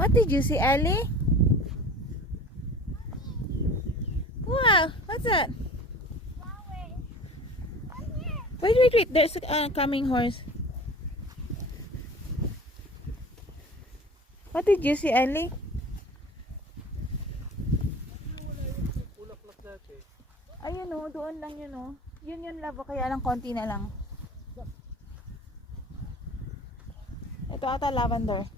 What did you see, Ellie? Wow, what's that? Wait. There's a coming horse. What did you see, Ellie? Ayun o, doon lang yun o. Yun labo, kaya lang konti na lang. Ito ata lavender.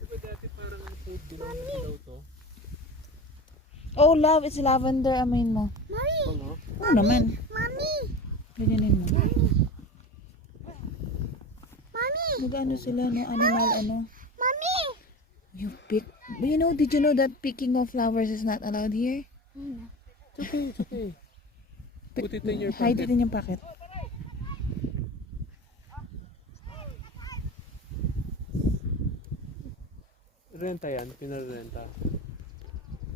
Diba dati parang food daw to? Oh, love, it's lavender. Amoyin mo. Mommy! Oo. Oo naman. Mommy! Ganyanin mo. Mommy! Nag-ano sila, no? Animal, ano? Mommy! You pick. Did you know that picking of flowers is not allowed here? It's okay, it's okay. Put it in your Hide pocket. it in your pocket. Renta yan, pinarenta.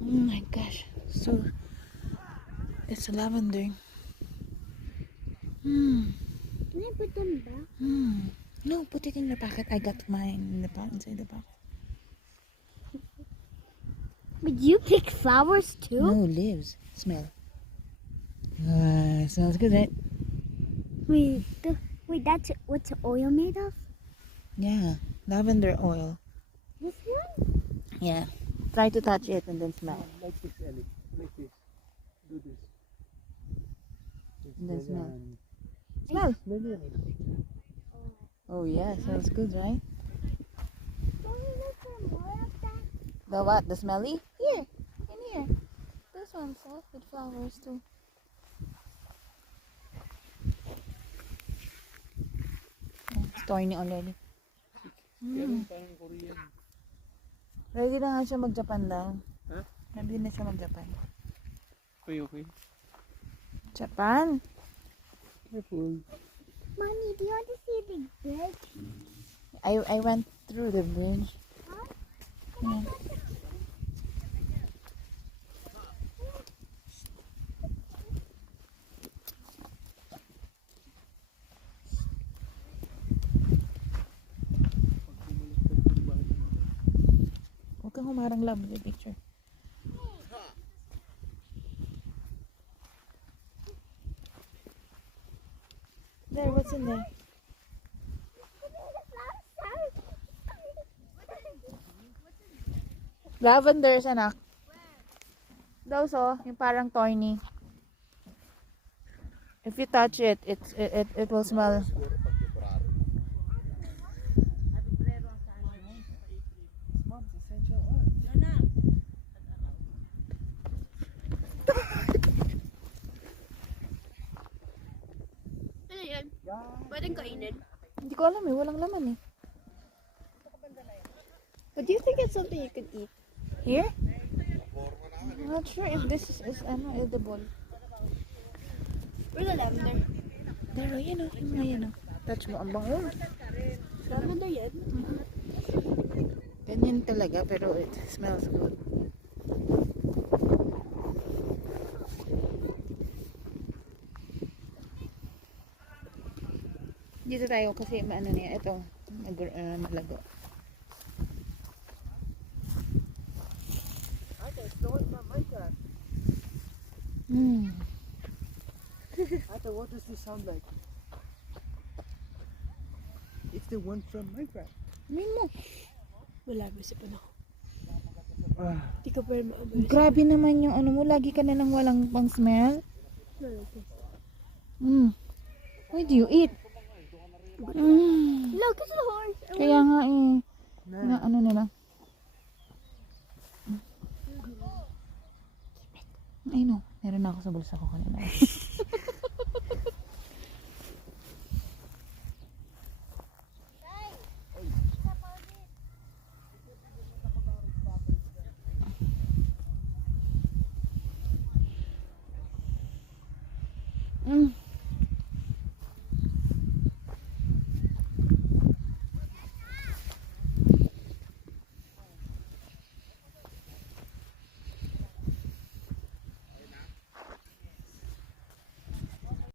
Oh my gosh. So, it's lavender. Can I put them back? No, put it in your pocket. I got mine in the inside the pocket. But you pick flowers too? No, leaves. Smell. Smells good, right? Wait, that's what's the oil made of? Yeah, lavender oil. This one? Yeah. Try to touch it and then smell. Like this, Ellie. Like this. Do this. And then smell. Yan. Smell. Smell yan. Oh yeah, smells good, right? Mommy, look for more of that. The what? The smelly? Here, in here. This one's soft with flowers too. Oh, it's thorny already. Pero parang Korean. Ready na nga siya mag-Japan daw. Ha? Ready na siya mag-Japan. Okay. Japan? Careful. Mommy, do you want to see the bridge? I went through the bridge. Huh? Yeah. Huwag kang humarang, love, the picture. There, what's in there? Lavenders, anak. Those, oh, yung parang thorny. If you touch it, it will smell. Ano yan? Pwedeng kainin? Hindi ko alam eh, walang laman eh. But do you think it's something you could eat? Here? I'm not sure if this is edible. Where's the lavender? There, oh, yan oh, yung mga yan oh. Touch mo, ang bango. Lavender yan? Ganyan talaga, pero it smells good. Dito tayo kasi maano niya, ito, malago. Ate, what does this sound like? It's the one from Minecraft. Amin mo. Wala, may sipan ako. Ah. Di ko pa maamoy. Grabe naman yung ano mo, lagi ka na nang walang pang smell. Why do you eat? Look, it's a horse. Kaya nga eh, na ano nila. I know, meron na ako sa bulsa ko kanina.